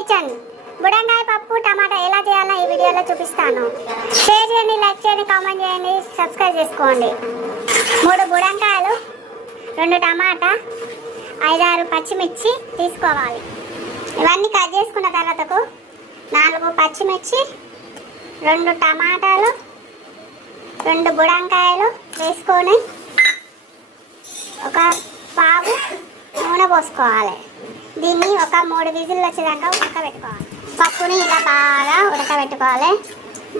Kitchen. బుడంకాయ పప్పు టమాటా ఎలా చేయాలో ఈ వీడియోలో చూపిస్తాను. షేర్ చేయండి లైక్ చేయండి కామెంట్ చేయండి సబ్స్క్రైబ్ చేసుకోండి. మూడు బుడంకాయలు రెండు టమాటా ఐదారు పచ్చిమిర్చి తీసుకోవాలి. ఇవన్నీ కట్ చేసుకున్న తర్వాతకు నాలుగు పచ్చిమిర్చి రెండు టమాటాలు రెండు బుడంకాయలు వేసుకొని ఒక పావు నూనె పోసుకోవాలి. దీన్ని ఒక మూడు విజిల్ వచ్చేదాకా ఉడకబెట్టుకోవాలి. పప్పుని ఇలా బాగా ఉడకబెట్టుకోవాలి.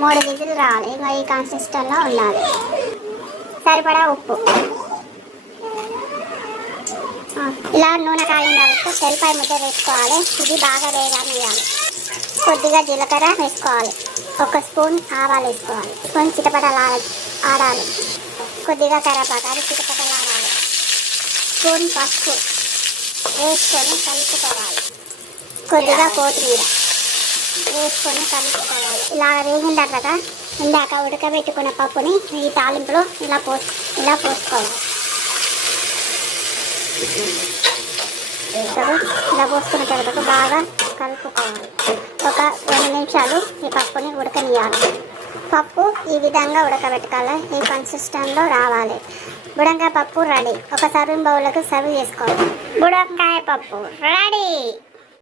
మూడు విజిల్ రావాలి. ఇంకా ఈ కన్సిస్టెంట్లో ఉండాలి. సరిపడా ఉప్పు. ఇలా నూనె కాగిన తర్వాత తెల్లపాయ ముద్ద వేసుకోవాలి. ఇది బాగా వేగానియాలి కొద్దిగా జీలకర్ర వేసుకోవాలి. ఒక స్పూన్ ఆవాలు వేసుకోవాలి. స్పూన్ చిటపటలు ఆడాలి. కొద్దిగా కరివేపాకు అది చిటపటలు ఆడాలి. స్పూన్ పసుపు. వేసుకొని కలుపుకోవాలి. కొద్దిగా కొత్తిమీర వేసుకొని కలుపుకోవాలి. ఇలా వేగిన తర్వాత ఇందాక ఉడకబెట్టుకున్న పప్పుని ఈ తాలింపులో ఇలా పోసు ఇలా పోసుకోవాలి. ఇలా పోసుకున్న తర్వాత బాగా కలుపుకోవాలి. ఒక రెండు నిమిషాలు ఈ పప్పుని ఉడకనియాలి పప్పు ఈ విధంగా ఉడకబెట్టుకోవాలి. ఈ కన్సిస్టెంట్లో రావాలి. బుడంకాయ పప్పు రెడీ. ఒక సర్వింగ్ బౌల్కి సర్వ్ చేసుకోవాలి. బుడంకాయ పప్పు రెడీ.